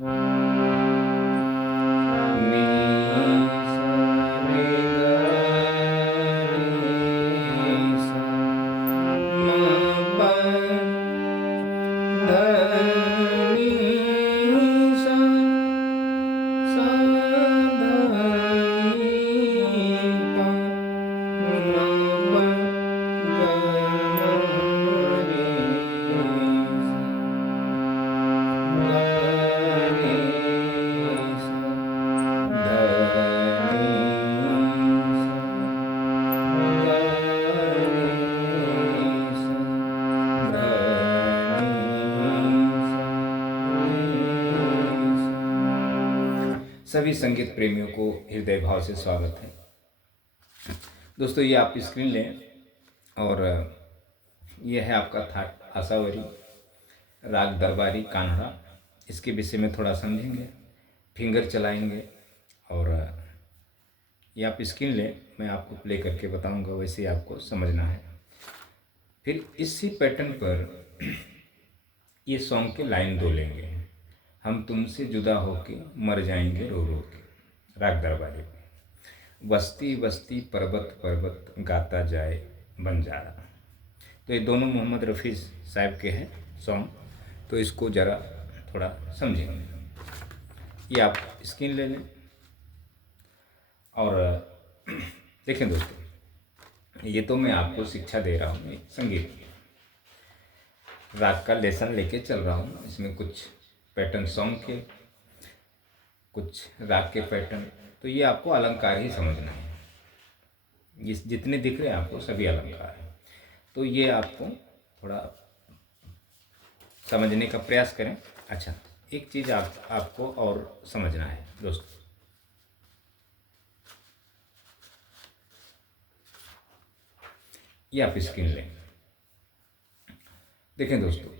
नी सा रे गा रे सा मा पा ध नी सा सा ध नी पा मा पा ग म रे सा गा रे सा ध नी सा गा रे सा ध नी सा रे सा। सभी संगीत प्रेमियों को हृदय भाव से स्वागत है। दोस्तों, ये आप स्क्रीन लें और ये है आपका थाट आशावरी, राग दरबारी कान्हा। इसके विषय में थोड़ा समझेंगे, फिंगर चलाएंगे और ये आप स्क्रीन लें, मैं आपको प्ले करके बताऊंगा, वैसे ही आपको समझना है। फिर इसी पैटर्न पर ये सॉन्ग के लाइन दो लेंगे। हम तुमसे जुदा होके मर जाएंगे रो रो के, राग दरबारी पे। बस्ती बस्ती पर्वत पर्वत गाता जाए बंजारा। तो ये दोनों मोहम्मद रफ़ी साहब के हैं सॉन्ग, तो इसको ज़रा थोड़ा समझेंगे। ये आप स्क्रीन ले लें और देखें दोस्तों, ये तो मैं आपको शिक्षा दे रहा हूँ, संगीत राग का लेसन लेके चल रहा हूँ। इसमें कुछ पैटर्न सॉन्ग के, कुछ राग के पैटर्न, तो ये आपको अलंकार ही समझना है। ये जितने दिख रहे हैं आपको सभी अलंकार हैं, तो ये आपको थोड़ा समझने का प्रयास करें। अच्छा, एक चीज़ आपको और समझना है दोस्तों, ये आप स्क्रीन लें। देखें दोस्तों,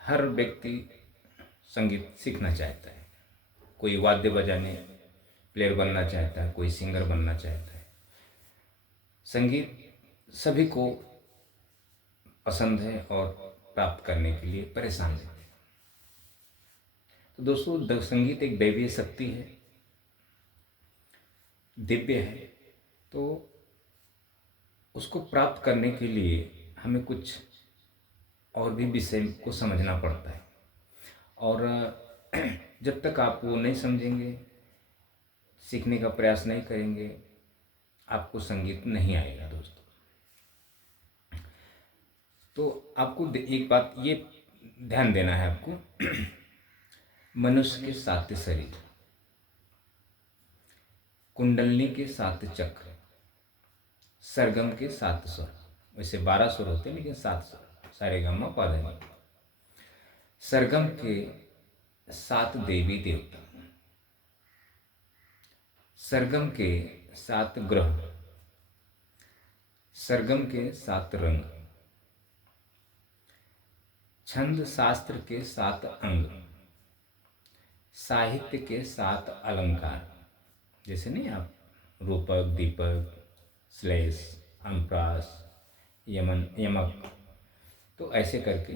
हर व्यक्ति संगीत सीखना चाहता है। कोई वाद्य बजाने प्लेयर बनना चाहता है, कोई सिंगर बनना चाहता है। संगीत सभी को पसंद है और प्राप्त करने के लिए परेशान रहते हैं। तो दोस्तों, संगीत एक दैवीय शक्ति है, दिव्य है। तो उसको प्राप्त करने के लिए हमें कुछ और भी विषय को समझना पड़ता है, और जब तक आप वो नहीं समझेंगे, सीखने का प्रयास नहीं करेंगे, आपको संगीत नहीं आएगा दोस्तों। तो आपको एक बात ये ध्यान देना है आपको, मनुष्य के 7 शरीर, कुंडलनी के 7 चक्र, सरगम के 7 स्वर। वैसे 12 स्वर होते हैं लेकिन 7 स्वर, सारे गम्मा पाधा। सरगम के 7 देवी देवता, सरगम के 7 ग्रह, सरगम के 7 रंग, छंद शास्त्र के 7 अंग, साहित्य के 7 अलंकार। जैसे नहीं आप रूपक, दीपक, श्लेष, अनुप्रास, यमन, यमक, तो ऐसे करके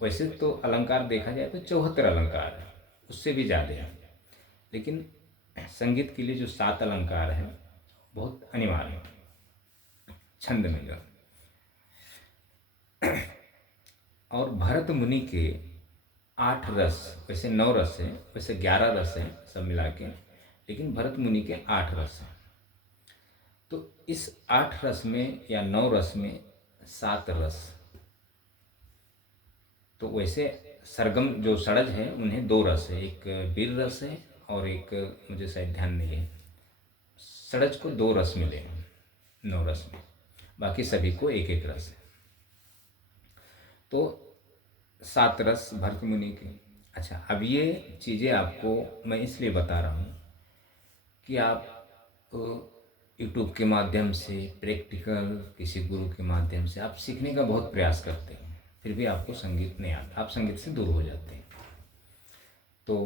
वैसे तो अलंकार देखा जाए तो 74 अलंकार है, उससे भी ज़्यादा है, लेकिन संगीत के लिए जो 7 अलंकार हैं बहुत अनिवार्य है। छंद में जो, और भरत मुनि के 8 रस, वैसे 9 रस है, वैसे 11 रस है सब मिला के, लेकिन भरत मुनि के 8 रस हैं। तो इस 8 रस में या 9 रस में 7 रस। तो वैसे सरगम जो षडज है उन्हें 2 रस है, एक वीर रस है और एक मुझे शायद ध्यान नहीं है। षडज को 2 रस मिले हैं 9 रस में, बाकी सभी को एक एक रस है। तो 7 रस भरत मुनि के। अच्छा, अब ये चीज़ें आपको मैं इसलिए बता रहा हूँ कि आप यूट्यूब के माध्यम से, प्रैक्टिकल किसी गुरु के माध्यम से आप सीखने का बहुत प्रयास करते हैं, फिर भी आपको संगीत नहीं आता, आप संगीत से दूर हो जाते हैं। तो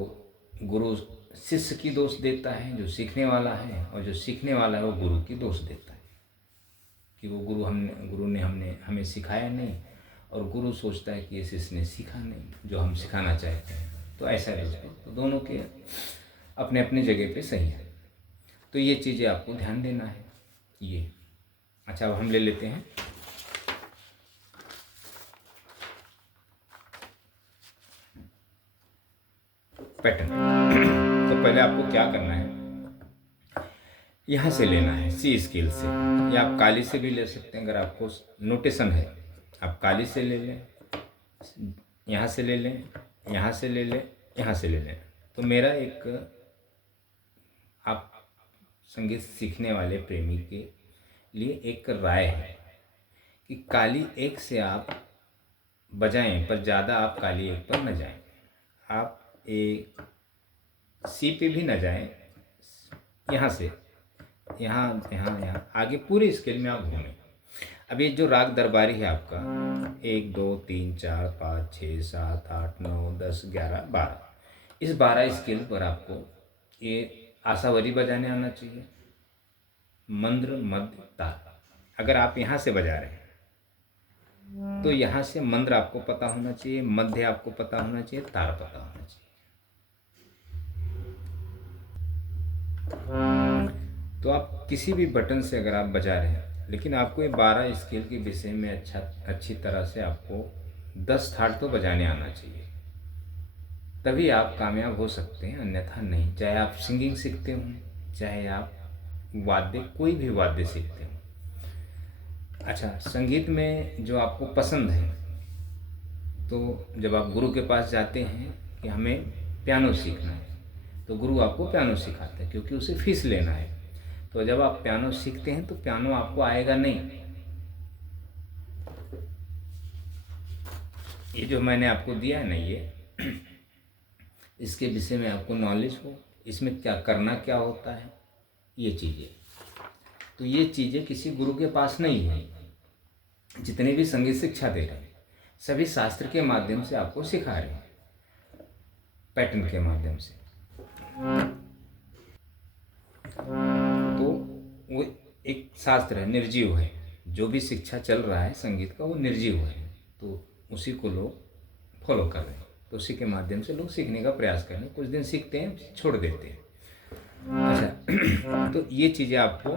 गुरु शिष्य की दोष देता है जो सीखने वाला है, और जो सीखने वाला है वो गुरु की दोष देता है कि वो गुरु ने हमें सिखाया नहीं, और गुरु सोचता है कि इसे इसने सीखा नहीं जो हम सिखाना चाहते हैं। तो ऐसा है दोस्तों, तो दोनों के अपने अपने जगह पे सही है। तो ये चीज़ें आपको ध्यान देना है ये। अच्छा, अब हम ले लेते हैं पैटर्न। तो पहले आपको क्या करना है, यहाँ से लेना है सी स्केल से, या आप काली से भी ले सकते हैं। अगर आपको नोटेशन है आप काली से ले लें, यहाँ से ले लें, यहाँ से ले लें, यहाँ से ले लें। तो मेरा एक आप संगीत सीखने वाले प्रेमी के लिए एक राय है कि काली एक से आप बजाएं, पर ज़्यादा आप काली एक पर न जाएं। आप एक सी पे भी न जाएं, यहाँ से यहाँ यहाँ यहाँ आगे पूरे स्केल में आप घूमें। अब ये जो राग दरबारी है आपका 1 2 3 4 5 6 7 8 9 10 11 12, इस 12 स्केल पर आपको ये आशावरी बजाने आना चाहिए, मंद्र मध्य तार। अगर आप यहाँ से बजा रहे हैं तो यहाँ से मंद्र आपको पता होना चाहिए, मध्य आपको पता होना चाहिए, तार पता होना चाहिए। तो आप किसी भी बटन से अगर आप बजा रहे हैं, लेकिन आपको ये 12 स्केल के विषय में अच्छी तरह से आपको 10 थाट तो बजाने आना चाहिए, तभी आप कामयाब हो सकते हैं, अन्यथा नहीं। चाहे आप सिंगिंग सीखते हो, चाहे आप वाद्य कोई भी वाद्य सीखते हो। अच्छा, संगीत में जो आपको पसंद है, तो जब आप गुरु के पास जाते हैं कि हमें पियानो सीखना है, तो गुरु आपको पियानो सिखाते हैं क्योंकि उसे फीस लेना है। तो जब आप पियानो सीखते हैं तो पियानो आपको आएगा नहीं। ये जो मैंने आपको दिया है ना, ये इसके विषय में आपको नॉलेज हो, इसमें क्या करना क्या होता है, ये चीज़ें। तो ये चीज़ें किसी गुरु के पास नहीं है। जितने भी संगीत शिक्षा दे रहे हैं सभी शास्त्र के माध्यम से आपको सिखा रहे हैं, पैटर्न के माध्यम से। तो वो एक शास्त्र है, निर्जीव है। जो भी शिक्षा चल रहा है संगीत का वो निर्जीव है, तो उसी को लोग फॉलो कर रहे हैं। तो उसी के माध्यम से लोग सीखने का प्रयास कर रहे हैं। कुछ दिन सीखते हैं, छोड़ देते हैं। अच्छा, तो ये चीज़ें आपको,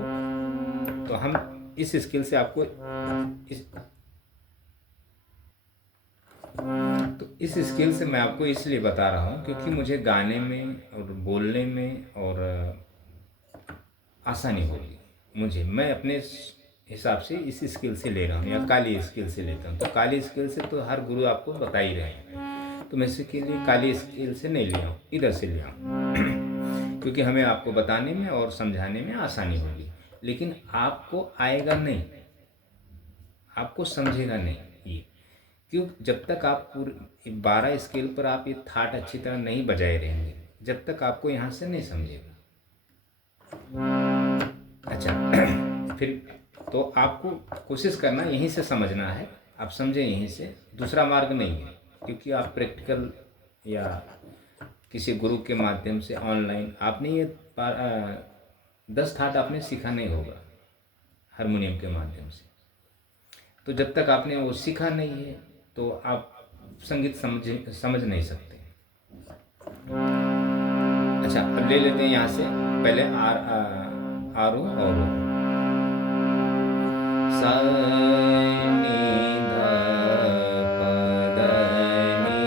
तो हम इस स्किल से आपको इस स्किल से मैं आपको इसलिए बता रहा हूँ क्योंकि मुझे गाने में और बोलने में और आसानी होगी मुझे। मैं अपने हिसाब से इस स्किल से ले रहा हूँ या काली स्किल से लेता हूँ। तो काली स्किल से तो हर गुरु आपको बता ही रहे हैं, तो मैं इसके लिए काली स्किल से नहीं लिया हूँ, इधर से लिया हूँ क्योंकि हमें आपको बताने में और समझाने में आसानी होगी। लेकिन आपको आएगा नहीं, आपको समझेगा नहीं ये, क्यों? जब तक आप पूरे 12 स्केल पर आप ये थाट अच्छी तरह नहीं बजाए रहेंगे, जब तक आपको यहाँ से नहीं समझेगा। अच्छा, फिर तो आपको कोशिश करना यहीं से समझना है, आप समझें यहीं से, दूसरा मार्ग नहीं है। क्योंकि आप प्रैक्टिकल या किसी गुरु के माध्यम से ऑनलाइन आपने ये 10 थाट आपने सीखा नहीं होगा हारमोनियम के माध्यम से। तो जब तक आपने वो सीखा नहीं है तो आप संगीत समझ नहीं सकते। अच्छा, अब ले लेते हैं यहाँ से पहले आरो और सा नी धा प ध नी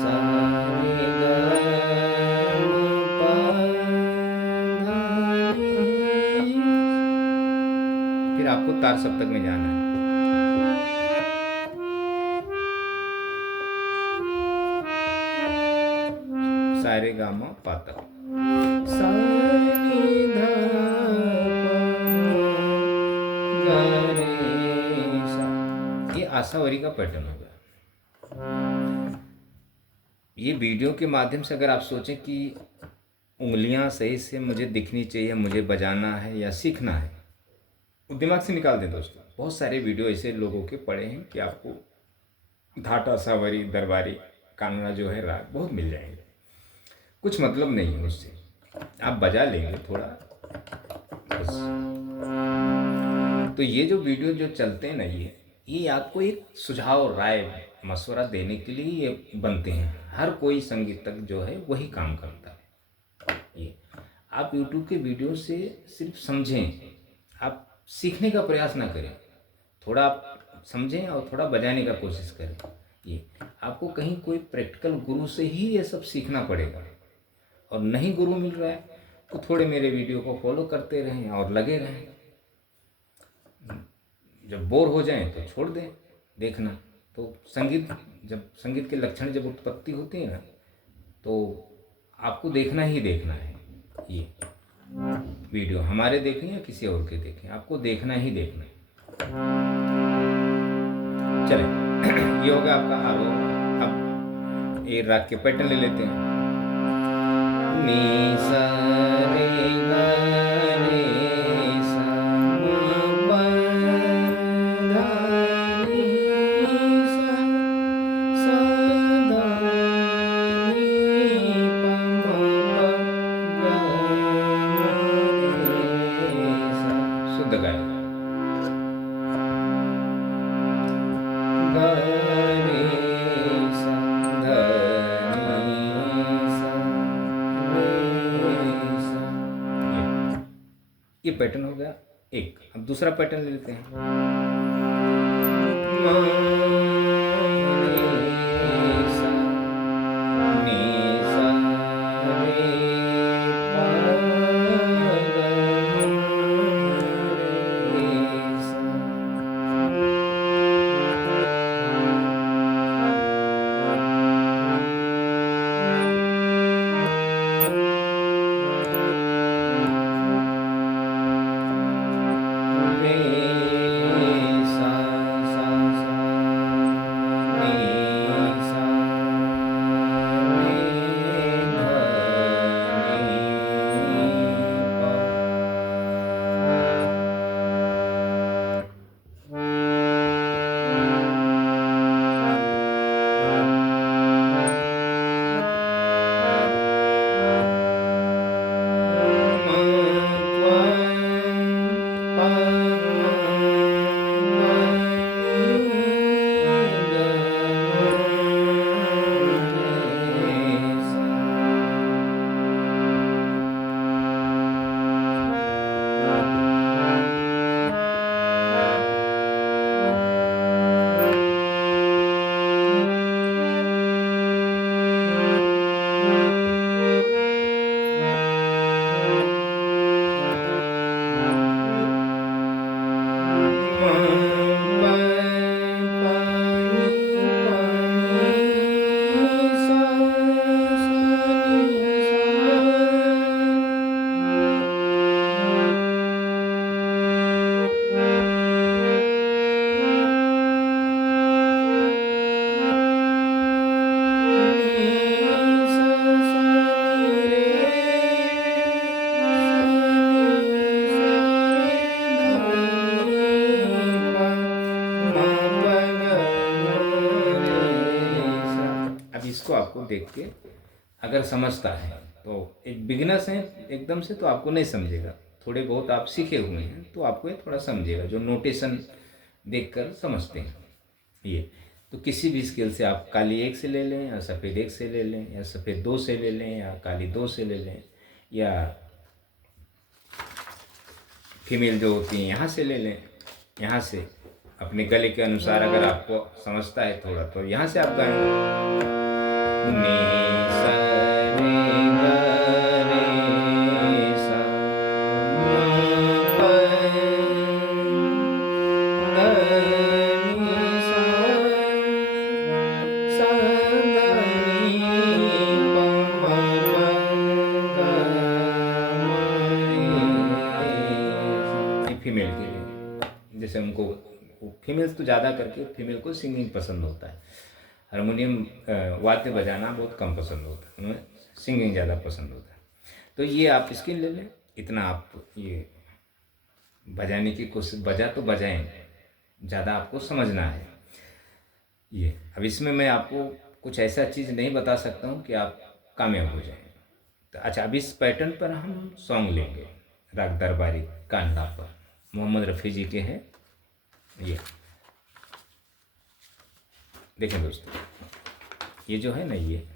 सा रे ग प ध नी। फिर आपको तार सप्तक में जाना है। सारे गामा पातक, सा नी धा प ग रे सा। ये आशावरी का पैटर्न होगा। ये वीडियो के माध्यम से अगर आप सोचें कि उंगलियां सही से मुझे दिखनी चाहिए, मुझे बजाना है या सीखना है, वो दिमाग से निकाल दें दोस्तों। बहुत सारे वीडियो ऐसे लोगों के पड़े हैं कि आपको धाट, आशावरी, दरबारी, कानड़ा जो है राग बहुत मिल जाएंगे। कुछ मतलब नहीं है उससे, आप बजा लेंगे थोड़ा बस। तो ये जो वीडियो जो चलते हैं ना, ये ये आपको एक सुझाव, राय, मशवरा देने के लिए ये बनते हैं। हर कोई संगीतज्ञ जो है वही काम करता है। ये आप यूट्यूब के वीडियो से सिर्फ समझें, आप सीखने का प्रयास ना करें। थोड़ा आप समझें और थोड़ा बजाने का कोशिश करें। ये आपको कहीं कोई प्रैक्टिकल गुरु से ही ये सब सीखना पड़ेगा, और नहीं गुरु मिल रहा है तो थोड़े मेरे वीडियो को फॉलो करते रहें और लगे रहें। जब बोर हो जाएं तो छोड़ दें देखना। तो जब संगीत के लक्षण जब उत्पत्ति होती है ना, तो आपको देखना ही देखना है। ये वीडियो हमारे देखें या किसी और के देखें, आपको देखना ही देखना है। चले ये हो गया आपका आरोह। अब ये राग के पैटर्न ले लेते हैं। नी सा रे गा रे सा म प धा नी सा सा धा नी प म प गा रे सा। शुद्ध गायन। गा रे सा धा नी सा रे सा। ये पैटर्न हो गया एक। अब दूसरा पैटर्न ले लेते हैं। म रे सा नी सा रे प ग रे सा। रे सा सा सा नी सा रे ध नी प। अब इसको आपको देख के अगर समझता है तो, एक बिगिनर्स हैं एकदम से तो आपको नहीं समझेगा। थोड़े बहुत आप सीखे हुए हैं तो आपको ये थोड़ा समझेगा, जो नोटेशन देखकर समझते हैं। ये तो किसी भी स्केल से आप काली 1 से ले लें, या सफ़ेद 1 से ले लें, या सफ़ेद 2 से ले लें, या काली 2 से ले लें, या फीमेल जो होती हैं यहाँ से ले लें। यहाँ से अपने गले के अनुसार अगर आपको समझता है थोड़ा तो यहाँ से आप गाएं। नी सा रे गा रे सा म प ध नी सा सा ध नी प म प ग म रे। फीमेल के लिए, जैसे उनको फीमेल्स तो ज़्यादा करके फीमेल को सिंगिंग पसंद होता है। हारमोनियम वाद्य बजाना बहुत कम पसंद होता है, उन्हें सिंगिंग ज़्यादा पसंद होता है। तो ये आप स्किल ले लें, इतना आप ये बजाने की कोशिश, बजा तो बजाएं, ज़्यादा आपको समझना है। ये अब इसमें मैं आपको कुछ ऐसा चीज़ नहीं बता सकता हूँ कि आप कामयाब हो जाएं। तो अच्छा, अब इस पैटर्न पर हम सॉन्ग लेंगे। राग दरबारी कांडा पर मोहम्मद रफ़ी जी के हैं। ये देखें दोस्तों, ये जो है ना, ये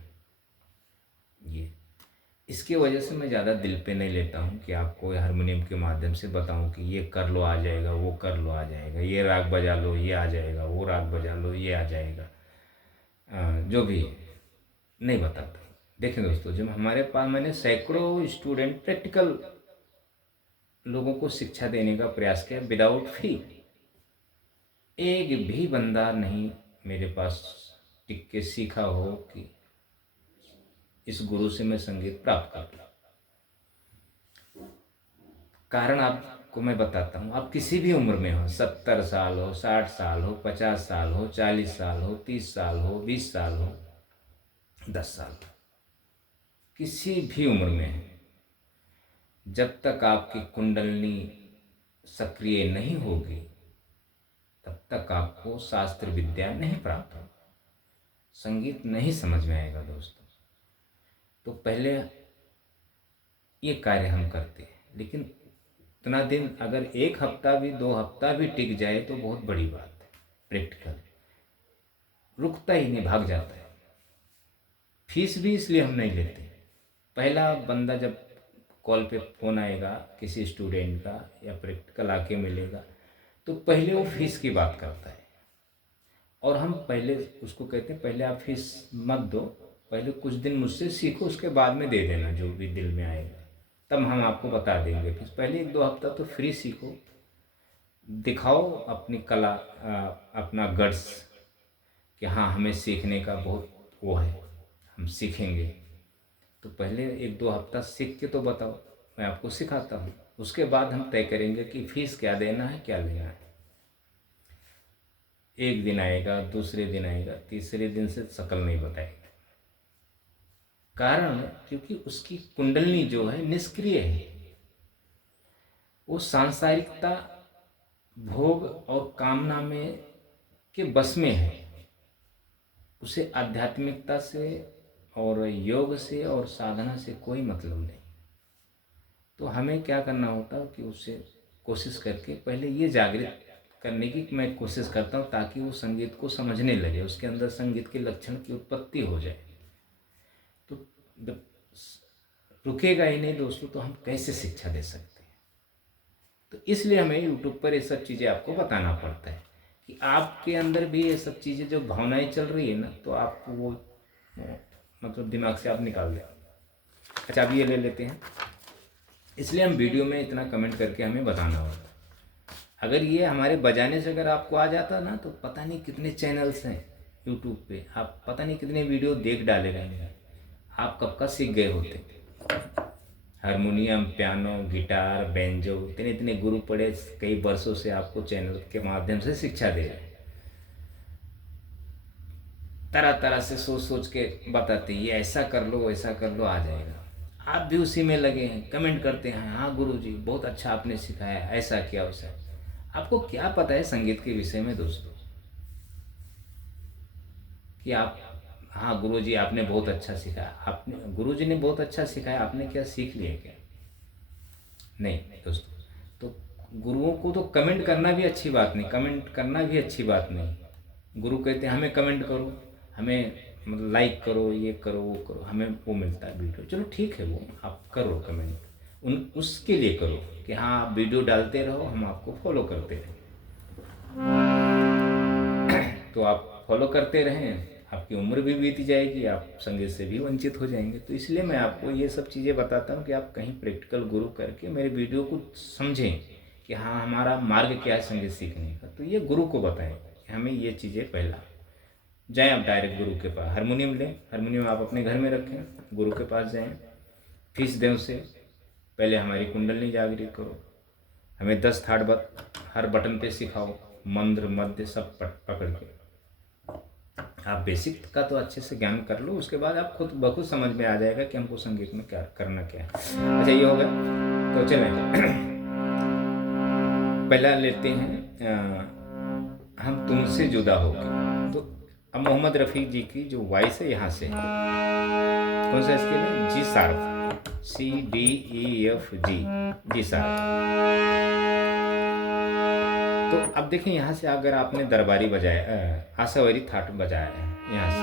इसकी वजह से मैं ज़्यादा दिल पे नहीं लेता हूँ कि आपको हारमोनियम के माध्यम से बताऊँ कि ये कर लो आ जाएगा, वो कर लो आ जाएगा, ये राग बजा लो ये आ जाएगा, वो राग बजा लो ये आ जाएगा। जो भी है, नहीं बताता। देखें दोस्तों, जब हमारे पास, मैंने सैकड़ों स्टूडेंट प्रैक्टिकल लोगों को शिक्षा देने का प्रयास किया विदाउट फी। एक भी बंदा नहीं मेरे पास टिक के सीखा हो कि इस गुरु से मैं संगीत प्राप्त कर पाऊं। कारण आपको मैं बताता हूँ, आप किसी भी उम्र में हो, 70 साल हो, 60 साल हो, 50 साल हो, 40 साल हो, 30 साल हो, 20 साल हो, 10 साल हो, किसी भी उम्र में है, जब तक आपकी कुंडलनी सक्रिय नहीं होगी तब तक आपको शास्त्र विद्या नहीं प्राप्त होगी, संगीत नहीं समझ में आएगा दोस्तों। तो पहले ये कार्य हम करते हैं, लेकिन इतना दिन, अगर 1 हफ्ता भी 2 हफ्ता भी टिक जाए तो बहुत बड़ी बात है। प्रैक्टिकल रुकता ही नहीं, भाग जाता है। फीस भी इसलिए हम नहीं लेते। पहला बंदा जब कॉल पे फ़ोन आएगा किसी स्टूडेंट का या प्रैक्टिकल आके मिलेगा, तो पहले वो फीस की बात करता है, और हम पहले उसको कहते हैं पहले आप फीस मत दो, पहले कुछ दिन मुझसे सीखो, उसके बाद में दे देना जो भी दिल में आएगा, तब हम आपको बता देंगे फीस। पहले 1-2 हफ्ता तो फ्री सीखो, दिखाओ अपनी कला, अपना गट्स कि हाँ हमें सीखने का बहुत वो है, हम सीखेंगे। तो पहले 1-2 हफ्ता सीख के तो बताओ, मैं आपको सिखाता हूँ, उसके बाद हम तय करेंगे कि फीस क्या देना है क्या लेना है। 1 दिन आएगा, दूसरे दिन आएगा, तीसरे दिन से शकल नहीं बताएगा। कारण क्योंकि उसकी कुंडलनी जो है निष्क्रिय है, वो सांसारिकता, भोग और कामना में के बस में है, उसे आध्यात्मिकता से और योग से और साधना से कोई मतलब नहीं। तो हमें क्या करना होता है कि उससे कोशिश करके पहले ये जागृत करने की मैं कोशिश करता हूँ, ताकि वो संगीत को समझने लगे, उसके अंदर संगीत के लक्षण की उत्पत्ति हो जाए। तो रुकेगा ही नहीं दोस्तों, तो हम कैसे शिक्षा दे सकते हैं। तो इसलिए हमें यूट्यूब पर ये सब चीज़ें आपको बताना पड़ता है कि आपके अंदर भी ये सब चीज़ें जो भावनाएं चल रही है ना, तो आप वो मतलब दिमाग से आप निकाल दें। अच्छा, अब ये ले लेते हैं, इसलिए हम वीडियो में इतना कमेंट करके हमें बताना होगा। अगर ये हमारे बजाने से अगर आपको आ जाता ना, तो पता नहीं कितने चैनल्स हैं यूट्यूब पे, आप पता नहीं कितने वीडियो देख डाले रहेंगे, आप कब का सीख गए होते। हारमोनियम, पियानो, गिटार, बेंजो, इतने इतने गुरु पड़े, कई वर्षों से आपको चैनल के माध्यम से शिक्षा दे रहे हैं, तरह तरह से सोच सोच के बताते ये ऐसा कर लो वैसा कर लो, आ जाएगा। आप भी उसी में लगे हैं, कमेंट करते हैं हाँ गुरु जी बहुत अच्छा आपने सिखाया, ऐसा किया वैसा। आपको क्या पता है संगीत के विषय में दोस्तों, कि आप, हाँ गुरु जी आपने बहुत अच्छा सिखाया, आपने, गुरु जी ने बहुत अच्छा सिखाया, आपने क्या सीख लिया क्या? नहीं दोस्तों। तो गुरुओं को तो कमेंट करना भी अच्छी बात नहीं, कमेंट करना भी अच्छी बात नहीं। गुरु कहते हैं हमें कमेंट करो, हमें मतलब लाइक करो, ये करो वो करो, हमें वो मिलता है वीडियो, चलो ठीक है, वो आप करो कमेंट, उन उसके लिए करो कि हाँ आप वीडियो डालते रहो, हम आपको फॉलो करते रहें। तो आप फॉलो करते रहें, आपकी उम्र भी बीत जाएगी, आप संगीत से भी वंचित हो जाएंगे। तो इसलिए मैं आपको ये सब चीज़ें बताता हूँ कि आप कहीं प्रैक्टिकल गुरु करके मेरे वीडियो को समझें कि हाँ हमारा मार्ग क्या है संगीत सीखने का। तो ये गुरु को बताएं कि हमें ये चीज़ें, पहला जाएं आप डायरेक्ट गुरु के पास, हारमोनियम लें, हारमोनियम आप अपने घर में रखें, गुरु के पास जाएं, फीस दें उसे, पहले हमारी कुंडलनी जागृत करो, हमें 10 थाट हर बटन पे सिखाओ, मंत्र मध्य सब पकड़ के। आप बेसिक का तो अच्छे से ज्ञान कर लो, उसके बाद आप खुद बखुद समझ में आ जाएगा कि हमको संगीत में क्या करना क्या है। अच्छा ये हो गया, तो चलें पहला लेते हैं हम तुमसे जुदा हो गए। तो अब मोहम्मद रफ़ी जी की जो वॉइस है यहाँ से, कौन सा स्केल है? G sharp, CDEFG, G sharp. तो अब देखें यहाँ से अगर आपने दरबारी बजाया, आशावरी थाट बजाया है यहाँ से,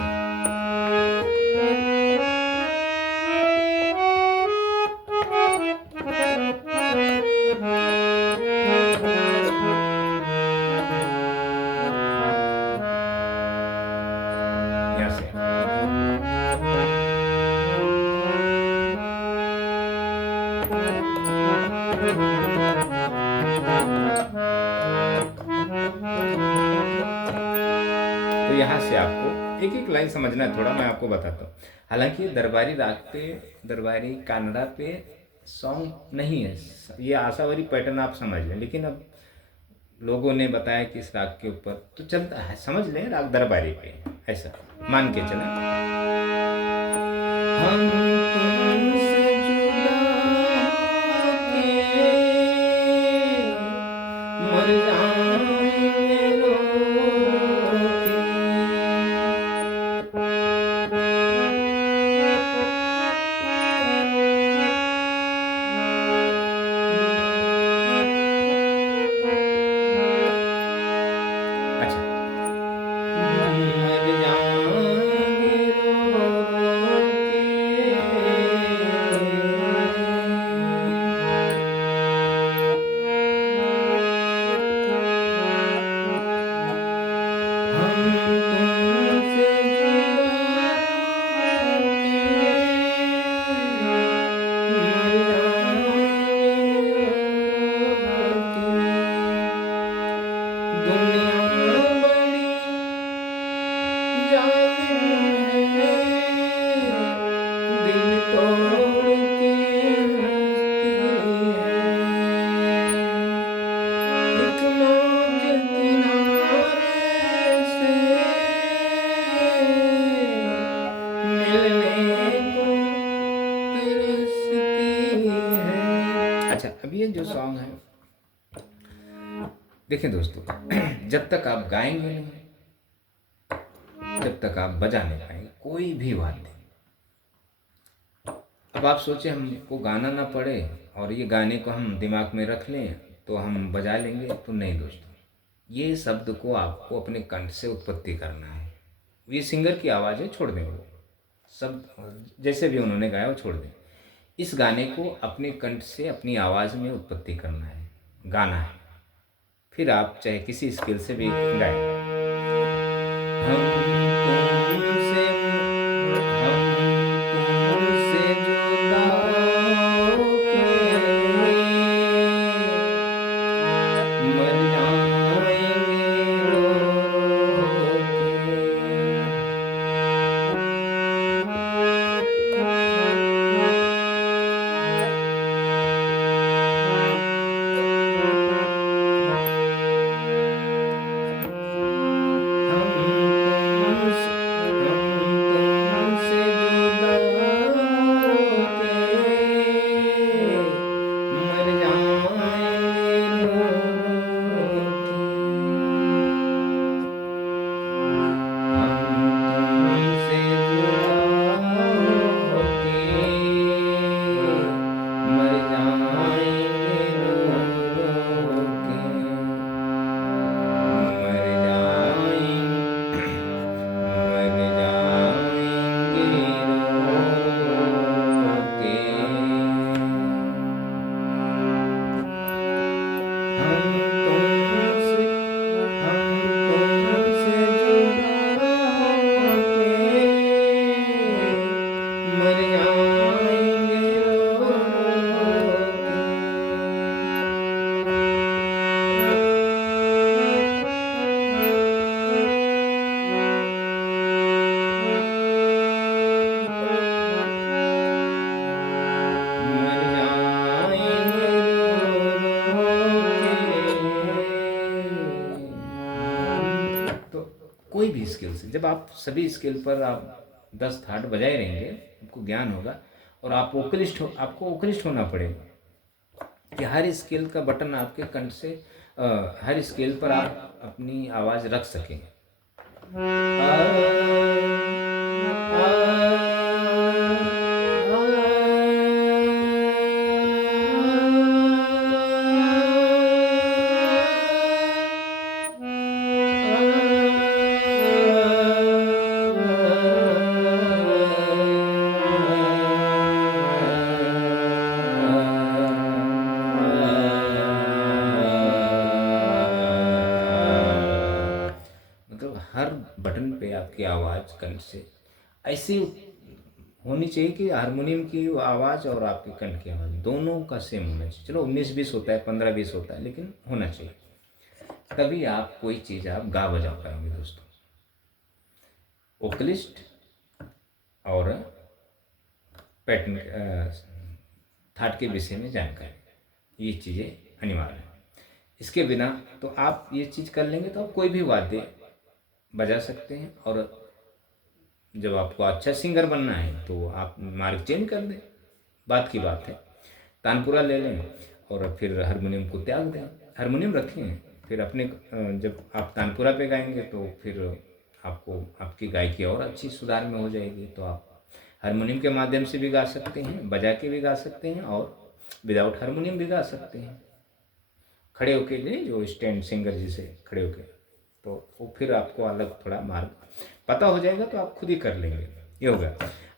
यहाँ से तो यहाँ से आपको एक एक लाइन समझना है थोड़ा, मैं आपको बताता हूँ। हालांकि दरबारी राग पे, दरबारी कानड़ा पे सॉन्ग नहीं है, ये आशावरी पैटर्न आप समझ लें, लेकिन अब लोगों ने बताया कि इस राग के ऊपर तो चलता है, समझ लें राग दरबारी पे, ऐसा मान के चलें। हम तुमसे जुदा होके मर जाएंगे रो के। अच्छा, मर जाएंगे रो अच्छा, अब ये जो सॉन्ग है, देखें दोस्तों, जब तक आप गाएंगे नहीं, जब तक आप बजा नहीं पाएंगे कोई भी वाद्य। अब आप सोचें हमको गाना ना पड़े और ये गाने को हम दिमाग में रख लें तो हम बजा लेंगे, तो नहीं दोस्तों, ये शब्द को आपको अपने कंठ से उत्पत्ति करना है। ये सिंगर की आवाज़ है, छोड़ दें वो शब्द जैसे भी उन्होंने गाया वो छोड़ दें। इस गाने को अपने कंठ से अपनी आवाज़ में उत्पत्ति करना है, गाना है, फिर आप चाहे किसी स्केल से भी गाएं। हम तुमसे जुदा होके मर जाएंगे रो के। कोई भी स्केल से, जब आप सभी स्केल पर आप 10 थाट बजाए रहेंगे, आपको ज्ञान होगा और आप आपको वोकलिस्ट होना पड़ेगा कि हर स्केल का बटन आपके कंठ से हर स्केल पर आप अपनी आवाज़ रख सकें। बटन पे आपकी आवाज़ कंठ से ऐसी होनी चाहिए कि हारमोनियम की आवाज़ और आपके कंठ की आवाज़ दोनों का सेम होना चाहिए। चलो 19-20 होता है, 15-20 होता है, लेकिन होना चाहिए। तभी आप कोई चीज़ आप गा बजा पाएंगे दोस्तों। वोकलिस्ट और पैटर्न थाट के विषय में जानकारी, ये चीज़ें अनिवार्य है। इसके बिना तो आप ये चीज़ कर लेंगे तो आप कोई भी वाद्य बजा सकते हैं। और जब आपको अच्छा सिंगर बनना है तो आप मार्ग चेंज कर दें, बात की बात है। तानपुरा ले लें और फिर हारमोनियम को त्याग दें, हारमोनियम रखें, फिर अपने जब आप तानपुरा पे गाएंगे तो फिर आपको आपकी गायकी और अच्छी सुधार में हो जाएगी। तो आप हारमोनियम के माध्यम से भी गा सकते हैं, बजा के भी गा सकते हैं, और विदाउट हारमोनियम भी गा सकते हैं, खड़े होके लिए जो स्टैंड सिंगर जिसे खड़े होके। तो वो फिर आपको अलग थोड़ा मार्ग पता हो जाएगा तो आप खुद ही कर लेंगे, ये होगा।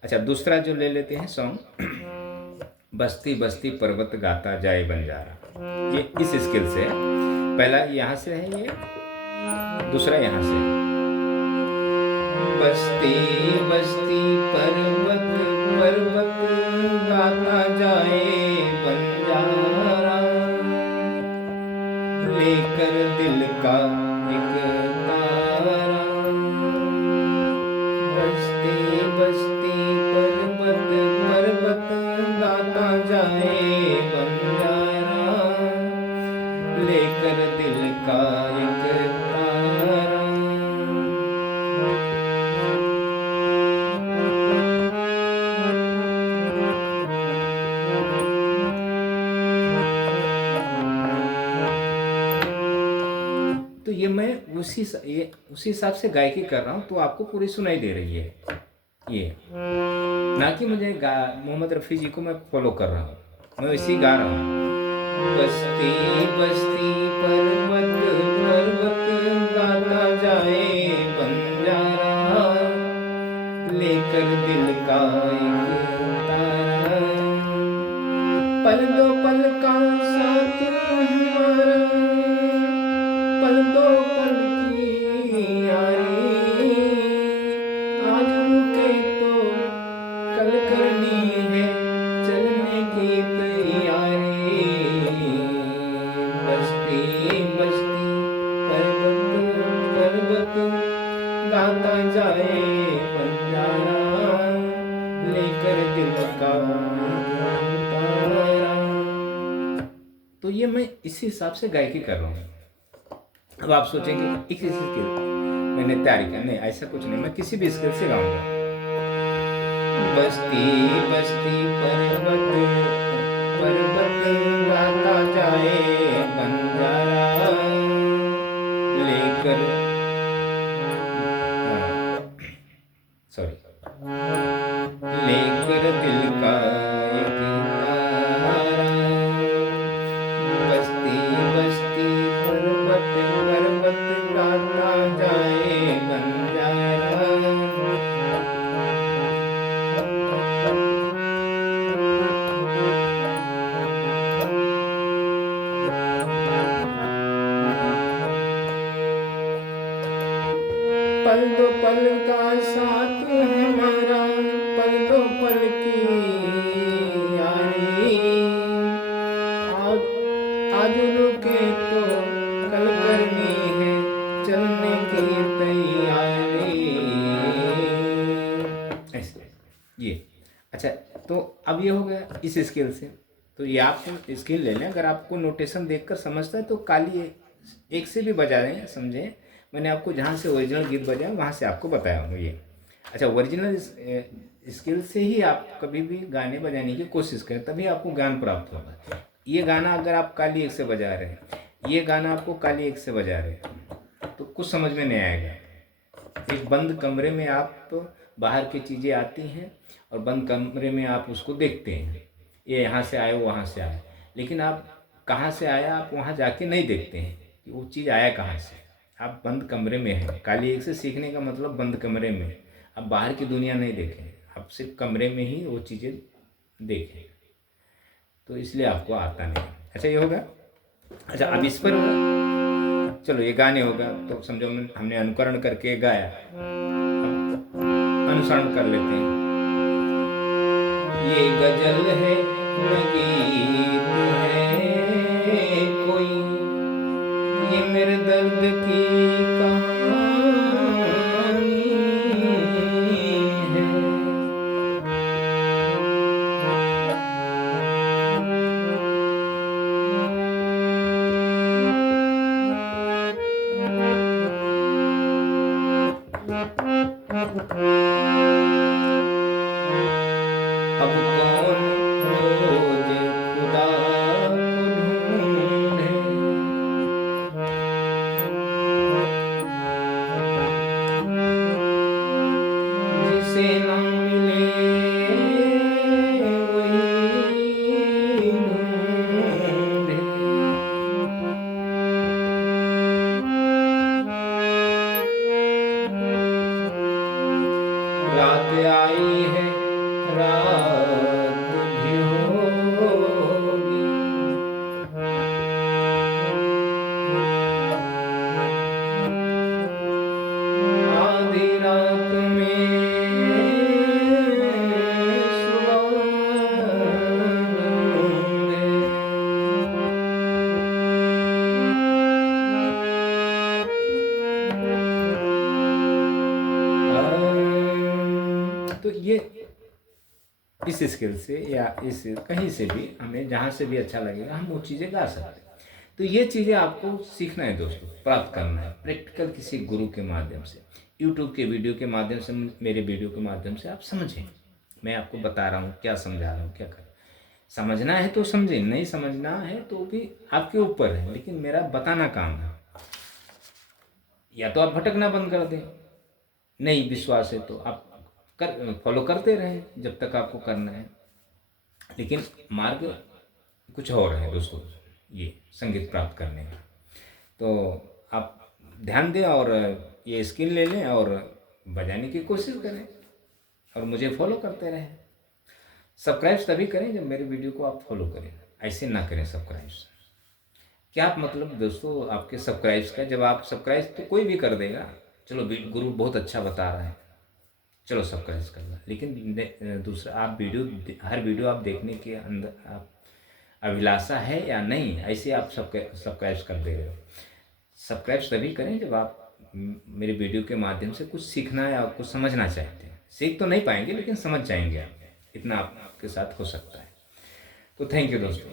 अच्छा, दूसरा जो ले लेते हैं सॉन्ग, बस्ती बस्ती पर्वत गाता जाए बंजारा, ये इस स्केल से है। पहला यहाँ से है ये, दूसरा यहाँ से है। बस्ती बस्ती पर्वत पर्वत गाता जाए बंजारा, लेकर दिल का एक तारा। बस्ती बस्ती पर्वत पर्वत गाता जाए बंजारा, लेकर दिल का एक तारा। तो ये मैं उसी हिसाब से गायकी कर रहा हूँ, तो आपको पूरी सुनाई दे रही है ये, ना कि मुझे मोहम्मद रफ़ी जी को मैं फॉलो कर रहा हूँ, मैं इसी गा रहा हूँ। बस्ती बस्ती पर्वत पर्वत गाता जाए बंजारा, लेकर दिल का एक तारा। पल दो पल का साथ हमारा, पल दो पल की यारी, आज रुके तो कल करनी है चलने की तैयारी। बस्ती बस्ती पर्वत पर्वत गाता जाए बंजारा, लेकर दिल का तारा। तो ये मैं इसी हिसाब से गायकी कर रहा हूँ। अब आप सोचेंगे एक स्केल मैंने तैयारी किया, नहीं ऐसा कुछ नहीं, मैं किसी भी स्केल से गाऊंगा। बस्ती बस्ती पर्वत पर्वत गाता जाए बंजारा, लेकर सॉरी लेकर दिल का एक तारा। बस्ती बस्ती पर्वत पर्वत गाता जाए बंजारा। पल दो पल का साथ हमारा, पल दो पल की यारी, आज रुके तो कल करनी है चलने की तैयारी। ऐसे ये अच्छा, तो अब ये हो गया इस स्केल से। तो ये आप स्केल ले लें, अगर आपको नोटेशन देखकर समझता है तो काली एक से भी बजा रहे हैं, समझे। मैंने आपको जहाँ से ओरिजिनल गीत बजाया वहाँ से आपको बताया हूँ ये। अच्छा, ओरिजिनल स्किल से ही आप कभी भी गाने बजाने की कोशिश करें, तभी आपको ज्ञान प्राप्त होगा। ये गाना अगर आप काली एक से बजा रहे हैं, ये गाना आपको काली एक से बजा रहे हैं, तो कुछ समझ में नहीं आएगा। एक बंद कमरे में आप बाहर की चीज़ें आती हैं और बंद कमरे में आप उसको देखते हैं, ये यहाँ से आए वो वहाँ से आए, लेकिन आप कहाँ से आया आप वहाँ जाके नहीं देखते हैं कि वो चीज़ आया कहाँ से। आप बंद कमरे में हैं, काली एक से सीखने का मतलब बंद कमरे में, आप बाहर की दुनिया नहीं देखें, आप सिर्फ कमरे में ही वो चीज़ें देखें, तो इसलिए आपको आता नहीं। अच्छा, ये होगा। अच्छा, अब इस पर चलो ये गाने होगा तो समझो हमने अनुकरण करके गाया, अनुसरण कर लेते हैं। ये गजल है न गीत है कोई, ये मेरे दर्द की कहानी है। अब कौन रोज खुदा को ढूंढे, जिसे न मिले वही ढूंढे। रात आई है रात भी होगी, आधी रात में सुबह ढूंढे। तो ये इस स्किल से या इस कहीं से भी हमें जहाँ से भी अच्छा लगेगा हम वो चीज़ें गा सकते हैं। तो ये चीज़ें आपको सीखना है दोस्तों, प्राप्त करना है प्रैक्टिकल किसी गुरु के माध्यम से, यूट्यूब के वीडियो के माध्यम से, मेरे वीडियो के माध्यम से आप समझें। मैं आपको बता रहा हूँ, क्या समझा रहा हूँ, क्या कर समझना है तो समझें, नहीं समझना है तो भी आपके ऊपर है, लेकिन मेरा बताना काम है। या तो आप भटकना बंद कर दें, नहीं विश्वास है तो आप फॉलो करते रहें जब तक आपको करना है, लेकिन मार्ग कुछ और है दोस्तों ये संगीत प्राप्त करने का। तो आप ध्यान दें और ये स्किल ले लें और बजाने की कोशिश करें और मुझे फॉलो करते रहें। सब्सक्राइब तभी करें जब मेरे वीडियो को आप फॉलो करें, ऐसे ना करें सब्सक्राइब। क्या मतलब दोस्तों आपके सब्सक्राइब का, जब आप सब्सक्राइब तो कोई भी कर देगा, चलो गुरु बहुत अच्छा बता रहा है चलो सब्सक्राइब करना, लेकिन दूसरा आप हर वीडियो आप देखने के अंदर आप अभिलाषा है या नहीं, ऐसे आप सब्सक्राइब कर दे रहे हो। सब्सक्राइब तभी करें जब आप मेरे वीडियो के माध्यम से कुछ सीखना या कुछ समझना चाहते हैं। सीख तो नहीं पाएंगे लेकिन समझ जाएंगे आप, इतना आपके साथ हो सकता है। तो थैंक यू दोस्तों।